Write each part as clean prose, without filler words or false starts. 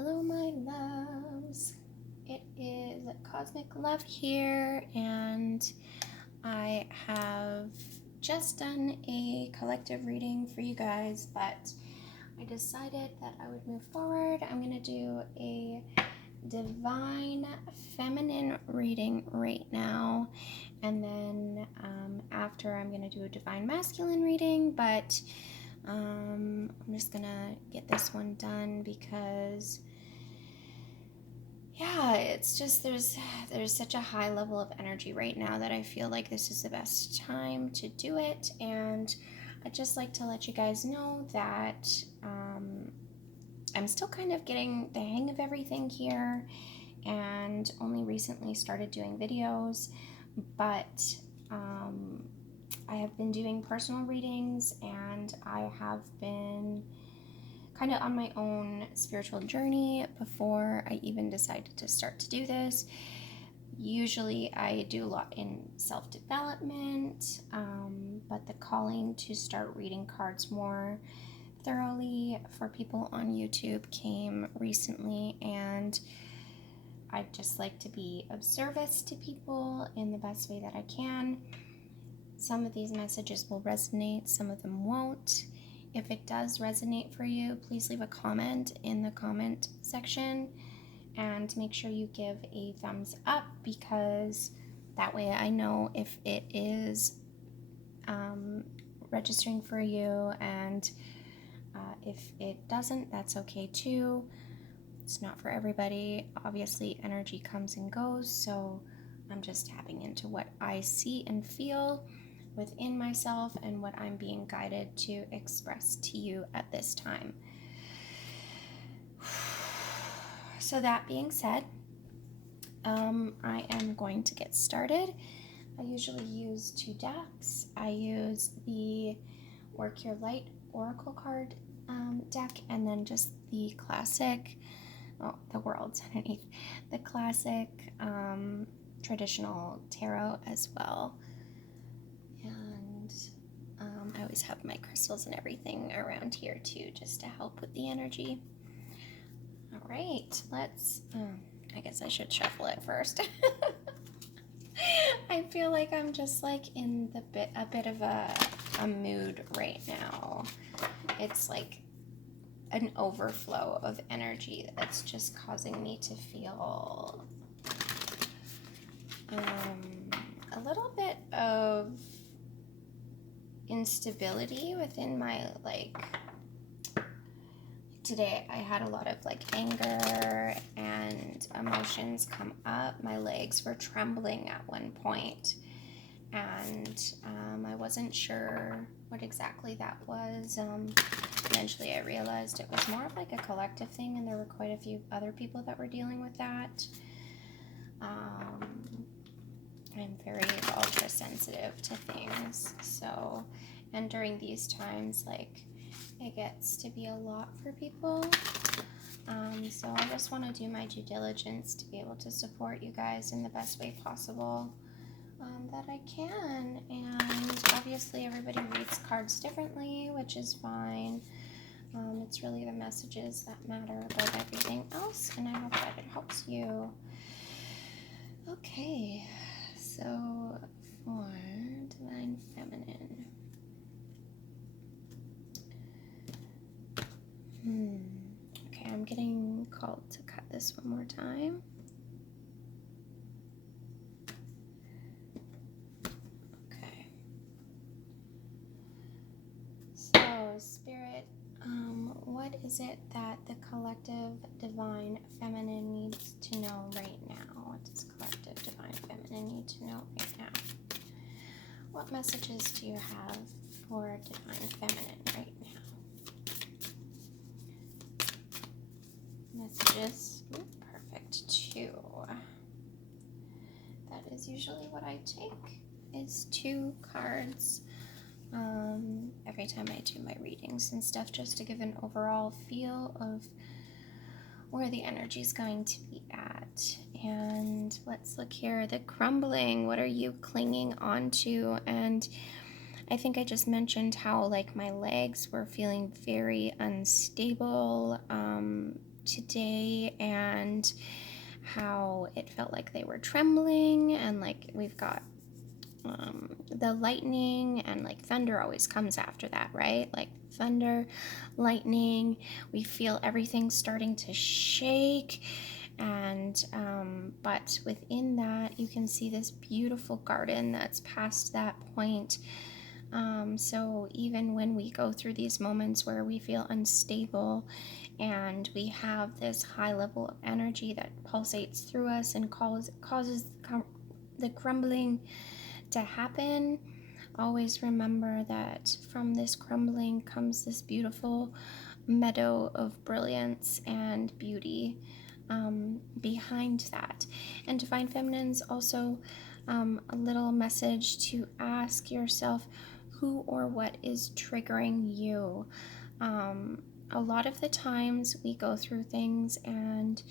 Hello, my loves. It is Cosmic Love here, and I have just done a collective reading for you guys, but I decided that I would move forward. I'm going to do a divine feminine reading right now, and then after I'm going to do a divine masculine reading, but I'm just going to get this one done because it's just there's such a high level of energy right now that I feel like this is the best time to do it. And I'd just like to let you guys know that I'm still kind of getting the hang of everything here and only recently started doing videos, but I have been doing personal readings and I have been kind of on my own spiritual journey before I even decided to start to do this. Usually I do a lot in self-development, but the calling to start reading cards more thoroughly for people on YouTube came recently, and I'd just like to be of service to people in the best way that I can. Some of these messages will resonate, some of them won't. If it does resonate for you, please leave a comment in the comment section and make sure you give a thumbs up, because that way I know if it is registering for you, and if it doesn't, that's okay too. It's not for everybody. Obviously, energy comes and goes, so I'm just tapping into what I see and feel within myself and what I'm being guided to express to you at this time. So that being said, I am going to get started. I usually use 2 decks. I use the Work Your Light Oracle card deck, and then just the classic, the world's underneath, the classic traditional tarot as well. And I always have my crystals and everything around here too, just to help with the energy. All right, let's, I guess I should shuffle it first. I feel like I'm just like in a bit of a mood right now. It's like an overflow of energy that's just causing me to feel a little bit of instability within my, today I had a lot of anger and emotions come up. My legs were trembling at one point, and I wasn't sure what exactly that was. Eventually I realized it was more of a collective thing, and there were quite a few other people that were dealing with that. I'm very ultra sensitive to things, so, and during these times, it gets to be a lot for people. So I just want to do my due diligence to be able to support you guys in the best way possible that I can. And obviously everybody reads cards differently, which is fine. It's really the messages that matter above everything else, and I hope that it helps you. Okay, so for Divine Feminine. Okay, I'm getting called to cut this one more time. Okay. So, Spirit, what is it that the collective Divine Feminine needs to know right now? What does collective Divine Feminine need to know right now? What messages do you have for Divine Feminine right now? Messages. Ooh, perfect. 2. That is usually what I take, is 2 cards every time I do my readings and stuff, just to give an overall feel of where the energy is going to be at. And let's look here. The crumbling. What are you clinging onto? And I think I just mentioned how my legs were feeling very unstable, today and how it felt like they were trembling, and like we've got the lightning, and like thunder always comes after that, right? Like thunder, lightning, we feel everything starting to shake. And but within that, you can see this beautiful garden that's past that point. So even when we go through these moments where we feel unstable and we have this high level of energy that pulsates through us and causes the crumbling to happen, always remember that from this crumbling comes this beautiful meadow of brilliance and beauty behind that. And Divine Feminine's also a little message to ask yourself who or what is triggering you. A lot of the times we go through things and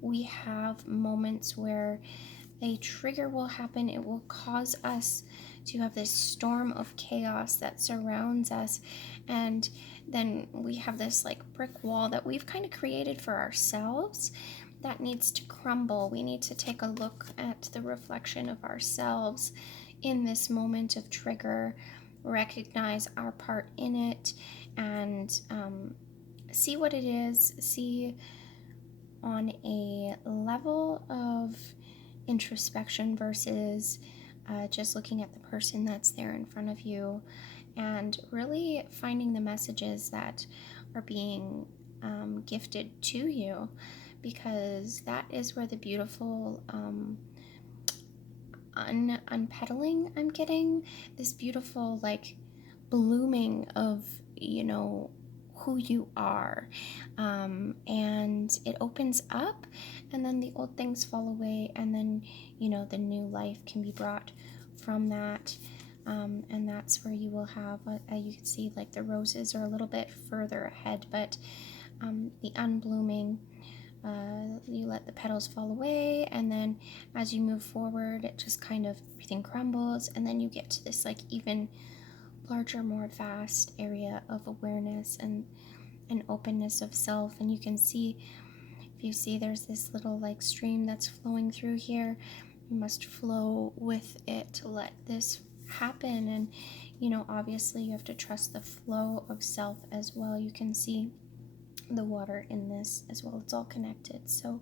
we have moments where a trigger will happen. It will cause us to have this storm of chaos that surrounds us, and then we have this like brick wall that we've kind of created for ourselves that needs to crumble. We need to take a look at the reflection of ourselves in this moment of trigger, recognize our part in it, and see what it is, see on a level of introspection versus just looking at the person that's there in front of you, and really finding the messages that are being gifted to you, because that is where the beautiful unpedaling I'm getting, this beautiful like blooming of, you know, who you are, and it opens up, and then the old things fall away, and then, you know, the new life can be brought from that, and that's where you will have you can see like the roses are a little bit further ahead, but the unblooming, you let the petals fall away, and then as you move forward, it just kind of everything crumbles, and then you get to this like even larger, more vast area of awareness and an openness of self. And you can see, if you see there's this little like stream that's flowing through here, you must flow with it to let this happen. And, you know, obviously you have to trust the flow of self as well. You can see the water in this as well. It's all connected. So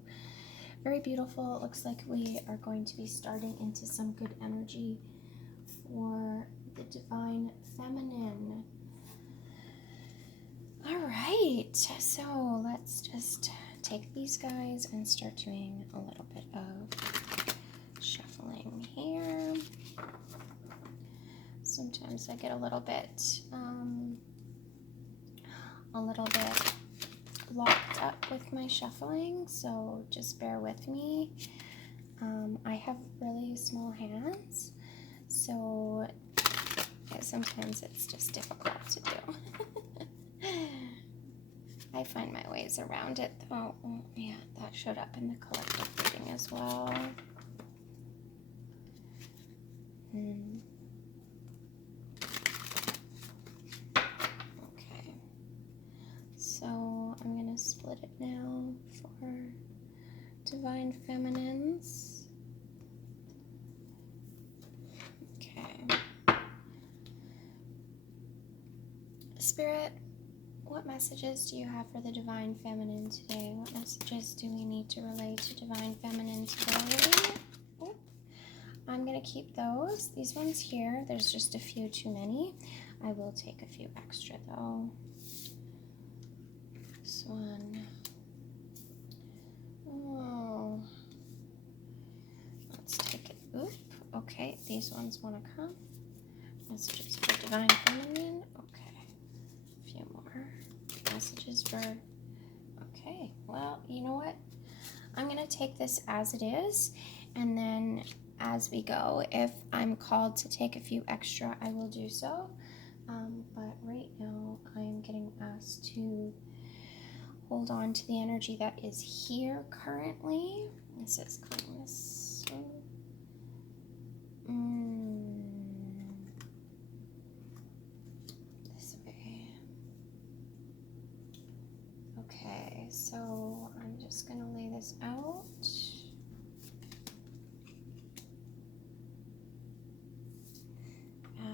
very beautiful. It looks like we are going to be starting into some good energy for the Divine Feminine. All right, so let's just take these guys and start doing a little bit of shuffling here. Sometimes I get a little bit locked up with my shuffling, so just bear with me. I have really small hands, so sometimes it's just difficult to do. I find my ways around it, though. Oh, yeah, that showed up in the collective reading as well. Okay, so I'm going to split it now for Divine Feminines. Okay. Spirit, what messages do you have for the Divine Feminine today? What messages do we need to relay to Divine Feminine today? Oh, I'm going to keep those. These ones here, there's just a few too many. I will take a few extra though. This one. Oh. Let's take it. Oop. Okay, these ones want to come. Messages for Divine Feminine. Okay. A few more. Messages for... Okay, well, you know what? I'm going to take this as it is, and then as we go, if I'm called to take a few extra, I will do so. But right now, I'm getting asked to hold on to the energy that is here currently. This is kindness. This way. Okay. Okay, so I'm just going to lay this out.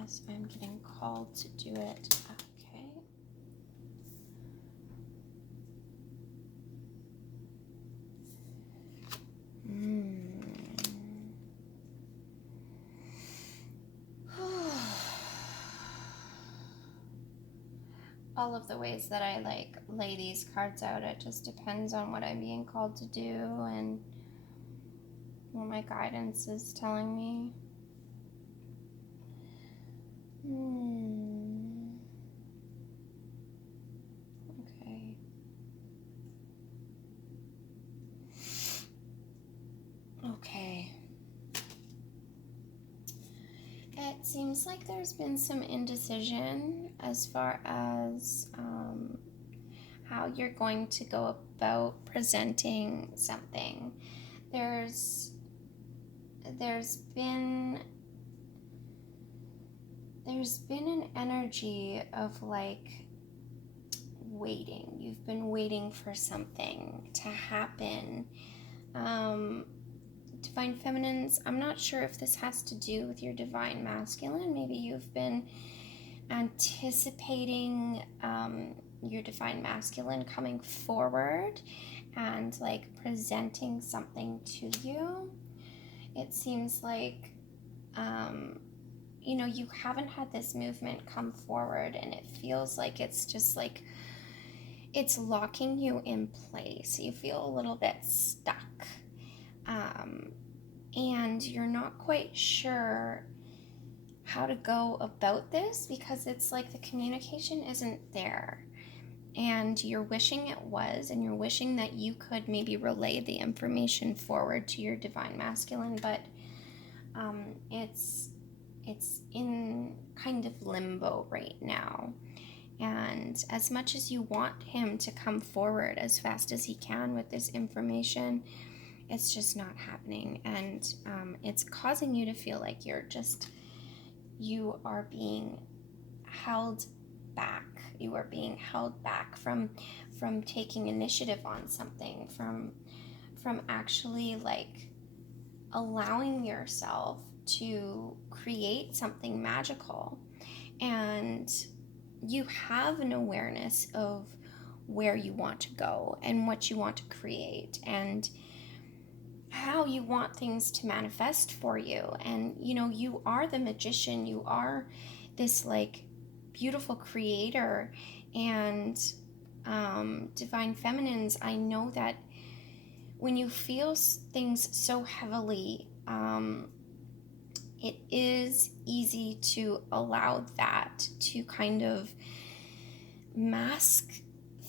As I'm getting called to do it. Okay. All of the ways that I lay these cards out, it just depends on what I'm being called to do and what my guidance is telling me. Okay. Okay. It seems like there's been some indecision as far as how you're going to go about presenting something. There's been an energy of waiting. You've been waiting for something to happen. Divine Feminines, I'm not sure if this has to do with your Divine Masculine. Maybe you've been anticipating your Divine Masculine coming forward and presenting something to you. It seems like you haven't had this movement come forward, and it feels like it's just it's locking you in place. You feel a little bit stuck. And you're not quite sure how to go about this because it's like the communication isn't there. And you're wishing it was, and you're wishing that you could maybe relay the information forward to your Divine Masculine, but it's in kind of limbo right now. And as much as you want him to come forward as fast as he can with this information, it's just not happening. And it's causing you to feel like you are being held back. You are being held back from taking initiative on something, from actually allowing yourself to create something magical. And you have an awareness of where you want to go and what you want to create and how you want things to manifest for you. And you are the magician. You are this beautiful creator. And Divine Feminines, I know that when you feel things so heavily, it is easy to allow that to kind of mask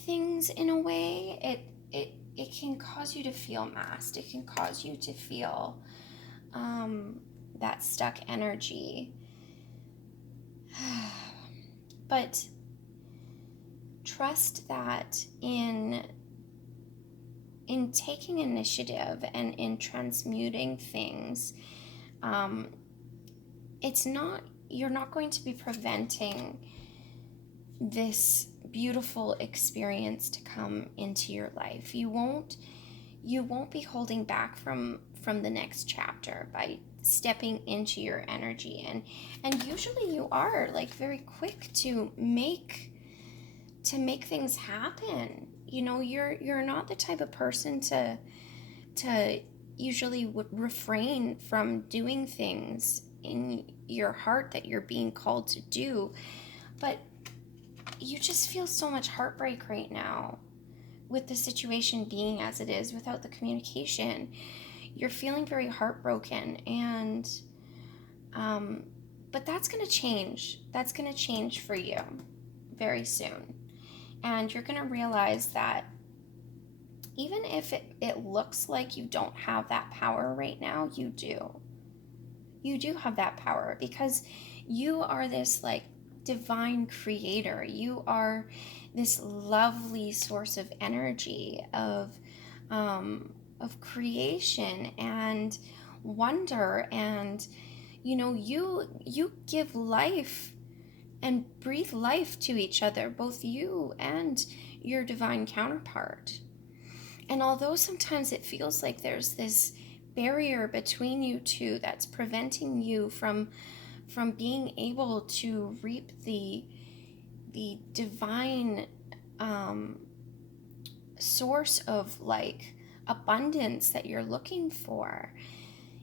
things in a way. It can cause you to feel masked. It can cause you to feel that stuck energy. But trust that in taking initiative and in transmuting things, you're not going to be preventing this beautiful experience to come into your life. You won't be holding back from the next chapter by stepping into your energy, and usually you are very quick to make things happen. You're not the type of person to usually would refrain from doing things in your heart that you're being called to do, but you just feel so much heartbreak right now with the situation being as it is without the communication. You're feeling very heartbroken, and but that's going to change. That's going to change for you very soon. And you're going to realize that even if it looks like you don't have that power right now, you do. You do have that power because you are this divine creator. You are this lovely source of energy of creation and wonder, and you give life and breathe life to each other, both you and your divine counterpart. And although sometimes it feels like there's this barrier between you two that's preventing you from being able to reap the divine source of like abundance that you're looking for,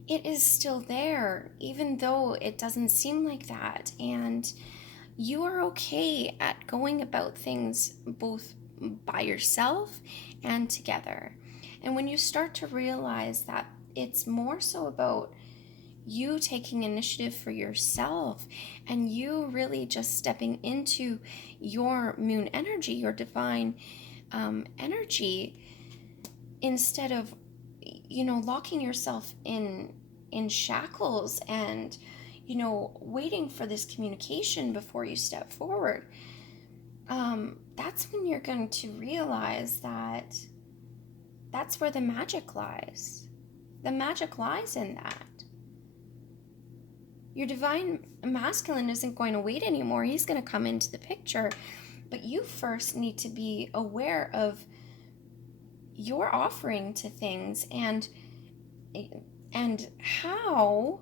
it is still there, even though it doesn't seem like that. And you are okay at going about things both by yourself and together. And when you start to realize that it's more so about you taking initiative for yourself and you really just stepping into your moon energy, your divine energy, instead of locking yourself in shackles and waiting for this communication before you step forward. That's when you're going to realize that that's where the magic lies. The magic lies in that. Your divine masculine isn't going to wait anymore. He's going to come into the picture. But you first need to be aware of your offering to things and how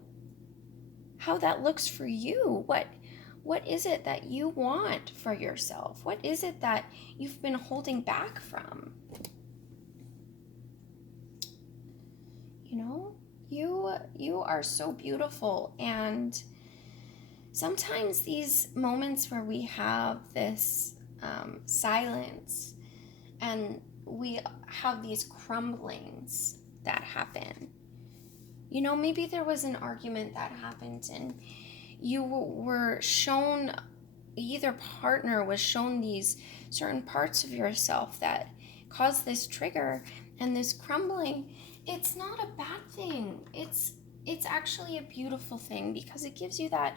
that looks for you. What is it that you want for yourself? What is it that you've been holding back from? You are so beautiful, and sometimes these moments where we have this silence and we have these crumblings that happen. Maybe there was an argument that happened and you were shown, either partner was shown these certain parts of yourself that caused this trigger and this crumbling. It's not a bad thing. It's actually a beautiful thing, because it gives you that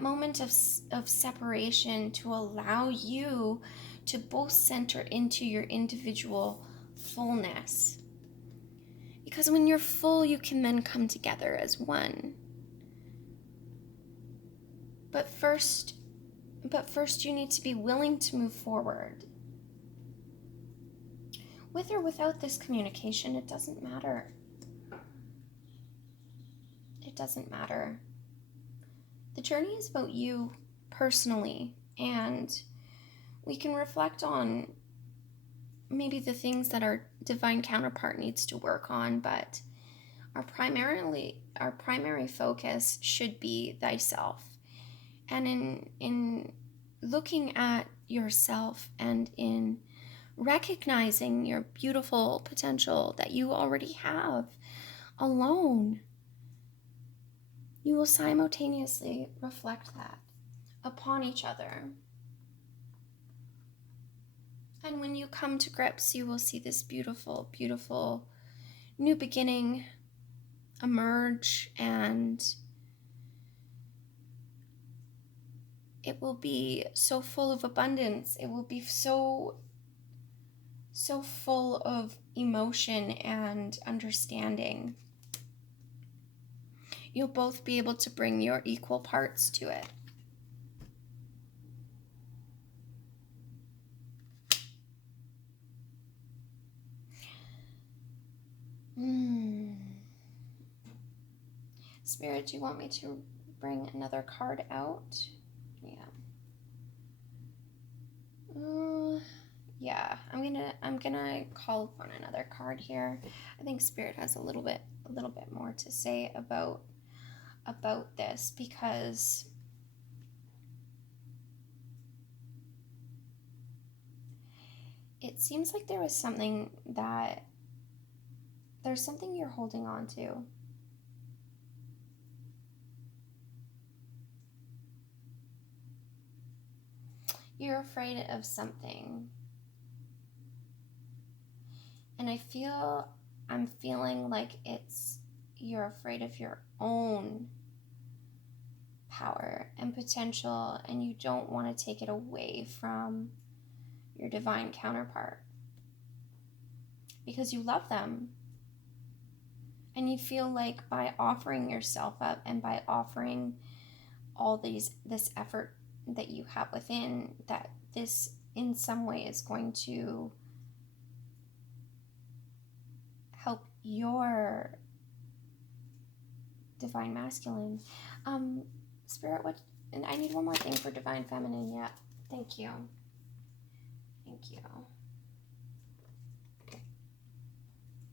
moment of separation to allow you to both center into your individual fullness. Because when you're full, you can then come together as one. But first you need to be willing to move forward. With or without this communication, it doesn't matter. It doesn't matter. The journey is about you personally, and we can reflect on maybe the things that our divine counterpart needs to work on, but our primary focus should be thyself. And in looking at yourself and in recognizing your beautiful potential that you already have alone, you will simultaneously reflect that upon each other. And when you come to grips, you will see this beautiful, beautiful new beginning emerge, and it will be so full of abundance. It will be so full of emotion and understanding. You'll both be able to bring your equal parts to it. Spirit, do you want me to bring another card out? Yeah, I'm gonna call upon another card here. I think Spirit has a little bit more to say about this, because it seems like there's something you're holding on to. You're afraid of something. And I'm feeling like you're afraid of your own power and potential, and you don't want to take it away from your divine counterpart, because you love them. And you feel like by offering yourself up and by offering all this effort that you have within, that this in some way is going to help your divine masculine. Spirit, what? And I need one more thing for divine feminine. Yeah, thank you. Thank you.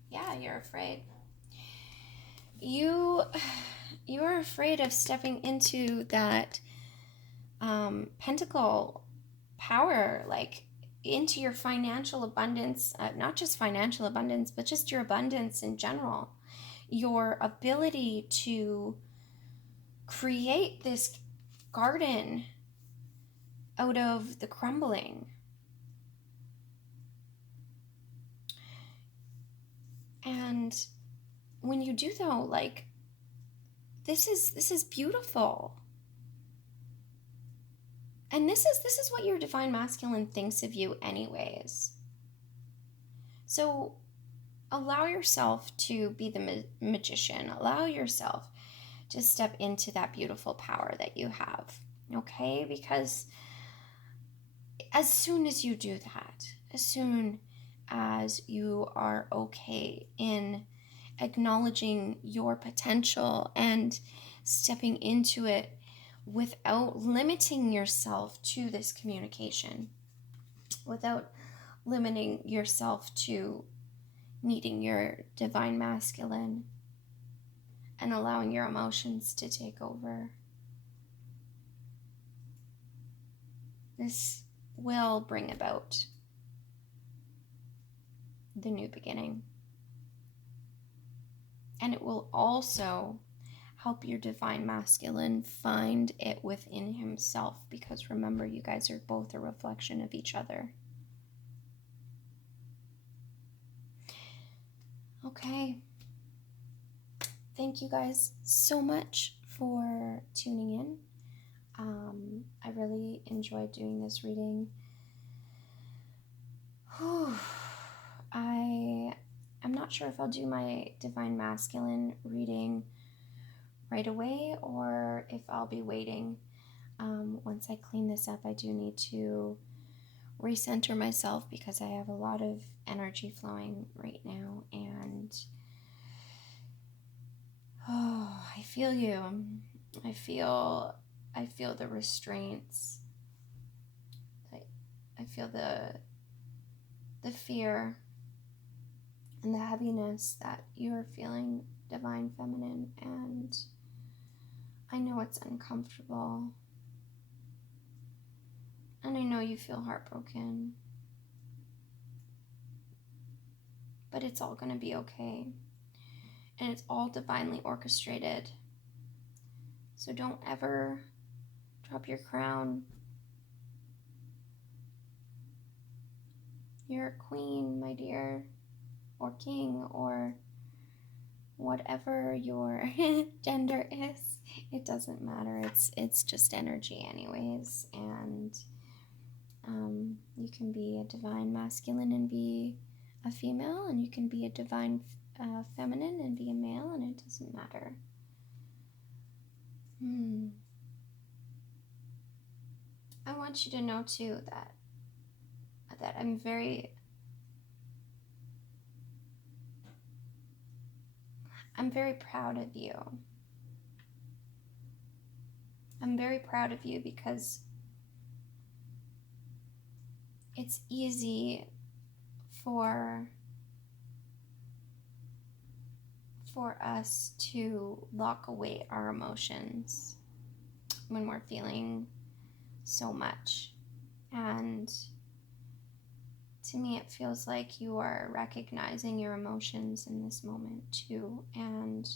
Yeah, you're afraid. You are afraid of stepping into that pentacle power, like into your financial abundance, not just financial abundance, but just your abundance in general. Your ability to create this garden out of the crumbling. And when you do, though, like, this is beautiful. And this is what your divine masculine thinks of you anyways. So allow yourself to be the magician. Allow yourself to step into that beautiful power that you have. Okay? Because as soon as you do that, as soon as you are okay in acknowledging your potential and stepping into it without limiting yourself to this communication, without limiting yourself to needing your divine masculine and allowing your emotions to take over, this will bring about the new beginning. And it will also help your divine masculine find it within himself, because remember, you guys are both a reflection of each other. Okay. Thank you guys so much for tuning in. I really enjoyed doing this reading. I'm not sure if I'll do my divine masculine reading right away or if I'll be waiting. Once I clean this up, I do need to recenter myself because I have a lot of energy flowing right now, and I feel you. I feel the restraints. I feel the fear and the heaviness that you're feeling, divine feminine, and I know it's uncomfortable. And I know you feel heartbroken. But it's all going to be okay. And it's all divinely orchestrated. So don't ever drop your crown. You're a queen, my dear, or king, or whatever your gender is. It doesn't matter. It's just energy anyways. And you can be a divine masculine and be a female, and you can be a divine feminine and be a male, and it doesn't matter. I want you to know too that I'm very proud of you. I'm very proud of you because it's easy for us to lock away our emotions when we're feeling so much. And to me, it feels like you are recognizing your emotions in this moment too. And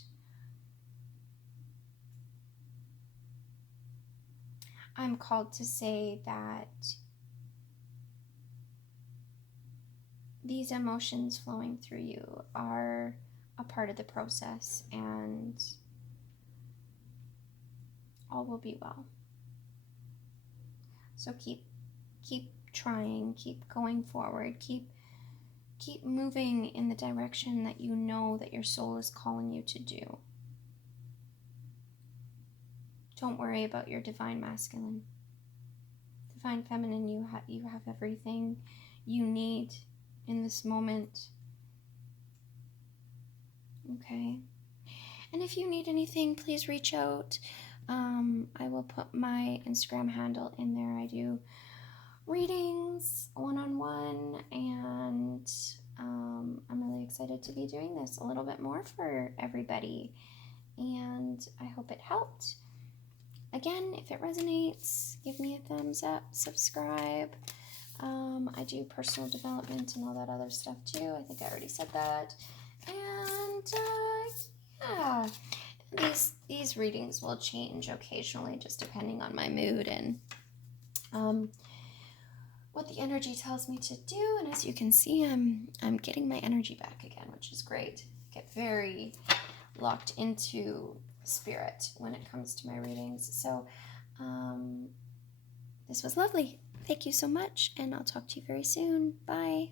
I'm called to say that these emotions flowing through you are a part of the process, and all will be well. So keep trying, keep going forward, keep moving in the direction that you know that your soul is calling you to do. Don't worry about your divine masculine. The Divine Feminine, you have everything you need in this moment. Okay. And if you need anything, please reach out. I will put my Instagram handle in there. I do readings one-on-one, and I'm really excited to be doing this a little bit more for everybody, and I hope it helped. Again, if it resonates, give me a thumbs up, subscribe. I do personal development and all that other stuff too. I think I already said that. And yeah, these readings will change occasionally, just depending on my mood and what the energy tells me to do. And as you can see, I'm getting my energy back again, which is great. I get very locked into spirit when it comes to my readings. So this was lovely. Thank you so much, and I'll talk to you very soon. Bye.